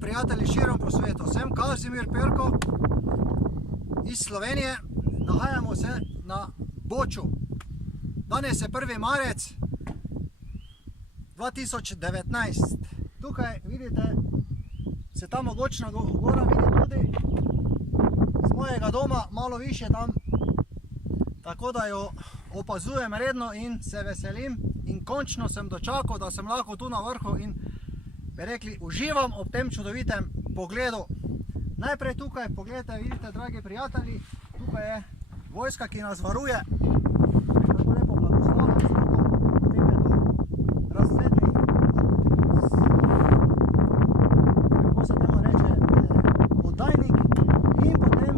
prijatelji širom po svetu, sem Kazimir Perko iz Slovenije, nahajamo se na Boču. Danes je 1. marec 2019. Tukaj vidite, se ta mogočna gora vidi tudi z mojega doma, malo više tam, tako da jo opazujem redno in se veselim. In končno sem dočakal, da sem lahko tu na vrhu in bi rekli, uživam ob tem čudovitem pogledu. Najprej tukaj, pogledajte, vidite, dragi prijatelji, tukaj je vojska, ki nas varuje. Tako lepo blagoslavljam slabo, potem je tu razgledni, kako se temu reče, oddajnik in potem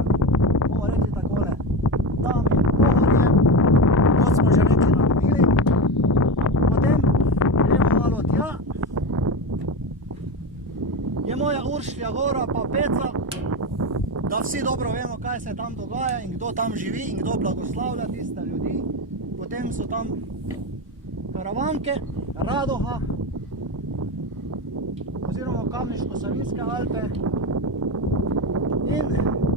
bomo rekli takole, tam je pohorje, kot smo že rekli nadomili, potem gremo malo tja, je moja Uršlja gora pa Peca, da vsi dobro vemo, kaj se tam dogaja in kdo tam živi in kdo blagoslavlja tiste ljudi. Potem so tam Karavanke, Radoha oziroma Kamniško-Savinjske Alpe in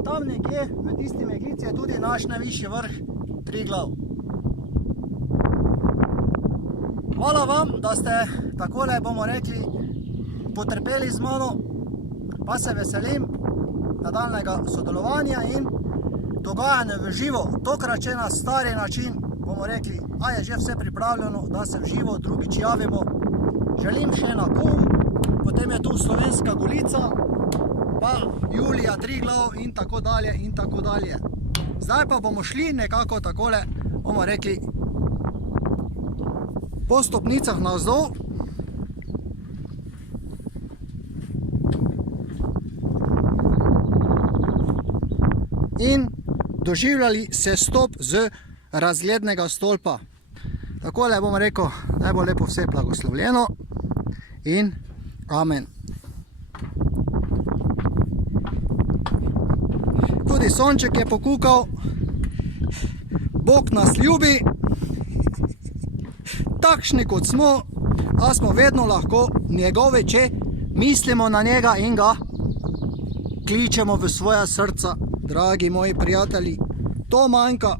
tam nekje v tisti meglici je tudi naš najvišji vrh Triglav. Hvala vam, da ste takole, bomo rekli, potrpeli z mano, pa se veselim nadaljnega sodelovanja in dogajanja v živo. Tokrat še na stari način, bomo rekli, a je že vse pripravljeno, da se v živo drugič javimo. Želim še na Kom, potem je tu Slovenska Golica, pa Julija Triglav in tako dalje in tako dalje. Zdaj pa bomo šli nekako takole, bomo rekli, po stopnicah navzdol. In doživljali se stop z razglednega stolpa. Takole bom rekel, naj bo lepo vse blagoslovljeno in amen. Tudi sonček je pokukal, Bog nas ljubi, takšni kot smo, a smo vedno lahko njegovi, če mislimo na njega in ga kličemo v svoja srca. Dragi moji prijatelji, to manjka,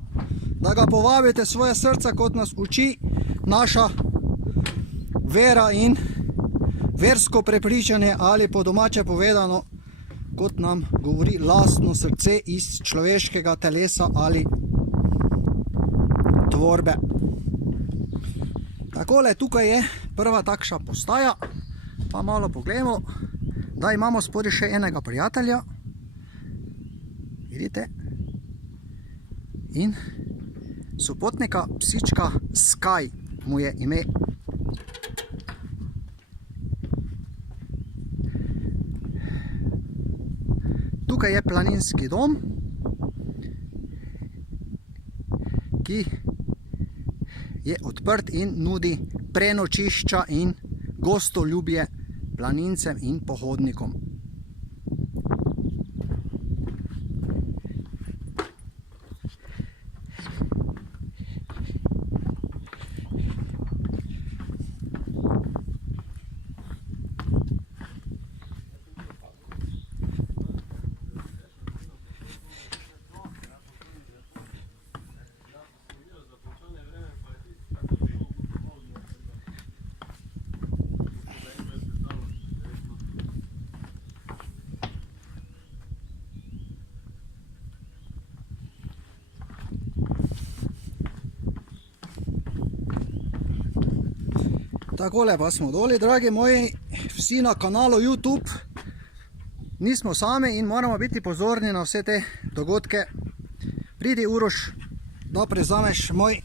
da ga povabite svoje srca, kot nas uči naša vera in versko prepričanje, ali po domače povedano, kot nam govori lastno srce iz človeškega telesa ali tvorbe. Takole, tukaj je prva takšna postaja, pa malo pogledamo, da imamo spodaj še enega prijatelja. Vidite? In sopotnika psička Sky mu je ime. Tukaj je planinski dom, ki je odprt in nudi prenočišča in gostoljubje planincem in pohodnikom. Takole pa smo doli, dragi moji, vsi na kanalu YouTube. Nismo sami in moramo biti pozorni na vse te dogodke. Pridi, Uroš, da prevzameš moj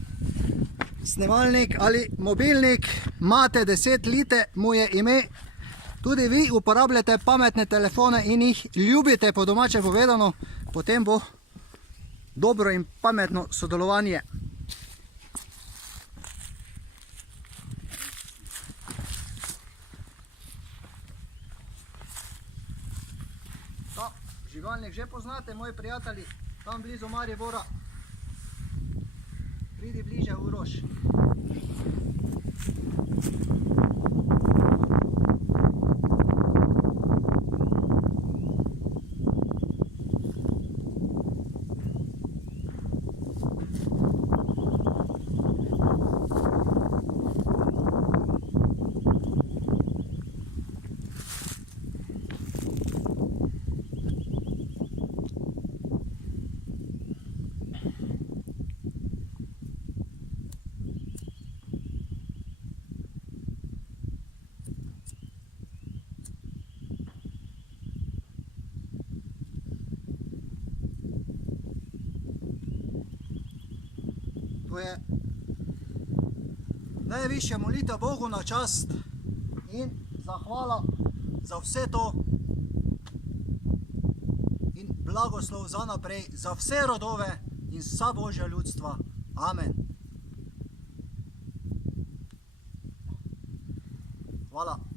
snemalnik ali mobilnik. Mate 10 lite, mu je ime. Tudi vi uporabljate pametne telefone in jih ljubite, po domače povedano, potem bo dobro in pametno sodelovanje. Živalnik že poznate, moji prijatelji, tam blizu Maribora. Pridi bliže, Uroš. je najvišja molitev Bogu na čast in zahvala za vse to in blagoslov za naprej, za vse rodove in vsa Božja ljudstva. Amen. Hvala.